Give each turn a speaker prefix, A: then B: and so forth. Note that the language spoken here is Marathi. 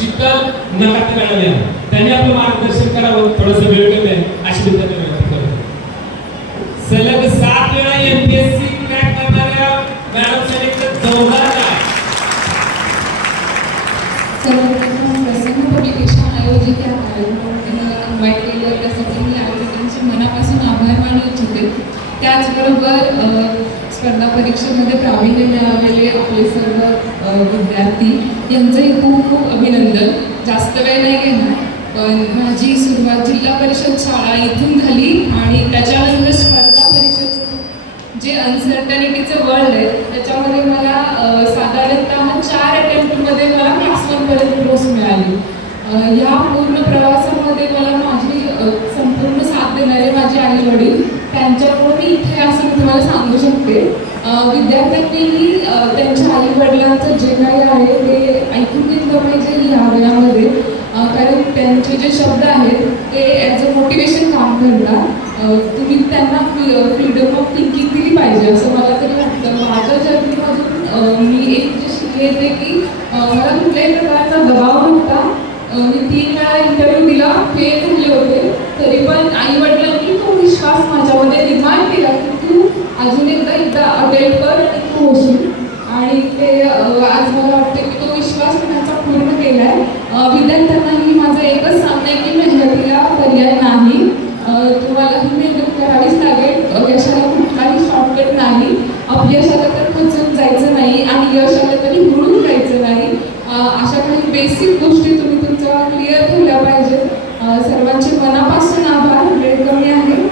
A: शीतल नका मॅडम त्यांनी आपलं मार्गदर्शन करावं थोडस वेळ कमी आहे अशी विद्यार्थी विनंती करतो सलग सात वेळा एमपीएससी क्रॅक करणाऱ्या मॅडम सेनेचं जोरदार
B: सर्वप्रथम पब्लिकेशन आयोजित या इन्व्हाइट केलं त्यासाठी मी आयोजकांचे मनापासून आभार मानू इच्छिते त्याचबरोबर स्पर्धा परीक्षेमध्ये प्रावीण्य मिळालेले आपले सर्व विद्यार्थी यांचंही खूप खूप अभिनंदन. जास्त वेळ नाही घेणार पण माझी सुरुवात जिल्हा परिषद शाळा इथून झाली आणि त्याच्यानंतर स्पर्धा परिषद जे अनसर्टनिटीचं वर्ल्ड आहे त्याच्यामध्ये मला साधारणतः चार अटेम्प्टमध्ये मला क्लास वनपर्यंत पोस्ट मिळाली. ह्या पूर्ण प्रवास मला माझी अ, संपूर्ण साथ देणारे माझे आई वडील इथे असं मी तुम्हाला सांगू शकते. विद्यार्थ्यांनी विद्यार्थ्यांनीही त्यांच्या आई वडिलांचं जे काही आहे ते ऐकून घेतलं पाहिजे या वयामध्ये कारण त्यांचे जे शब्द आहेत ते ॲज अ मोटिवेशन काम करतात. तुम्ही त्यांना फ्रीडम ऑफ थिंकिंग दिली पाहिजे असं मला तरी वाटतं. माझ्या जर्नीमधून मी एक जे शिकले ते की मला कुठल्याही प्रकारचा दबाव नव्हता. मी तीन वेळा इंटरव्ह्यू दिला फेल आज मला वाटते की तो विश्वास त्याचा पूर्ण केला आहे विद्यार्थ्यांनाही माझं एकच सांगणं आहे की मेहनतीला पर्याय नाही. तुम्हाला ही मेहनत करावीच लागेल. यशाला कुठलाही शॉर्टकट नाही. अपयशाला तर खचून जायचं नाही आणि यश आलं तरी हुडून जायचं नाही. अशा काही बेसिक गोष्टी तुम्ही तुमच्या क्लिअर ठेवल्या पाहिजेत. सर्वांचे मनापासून आभार. वेळ कमी आहे.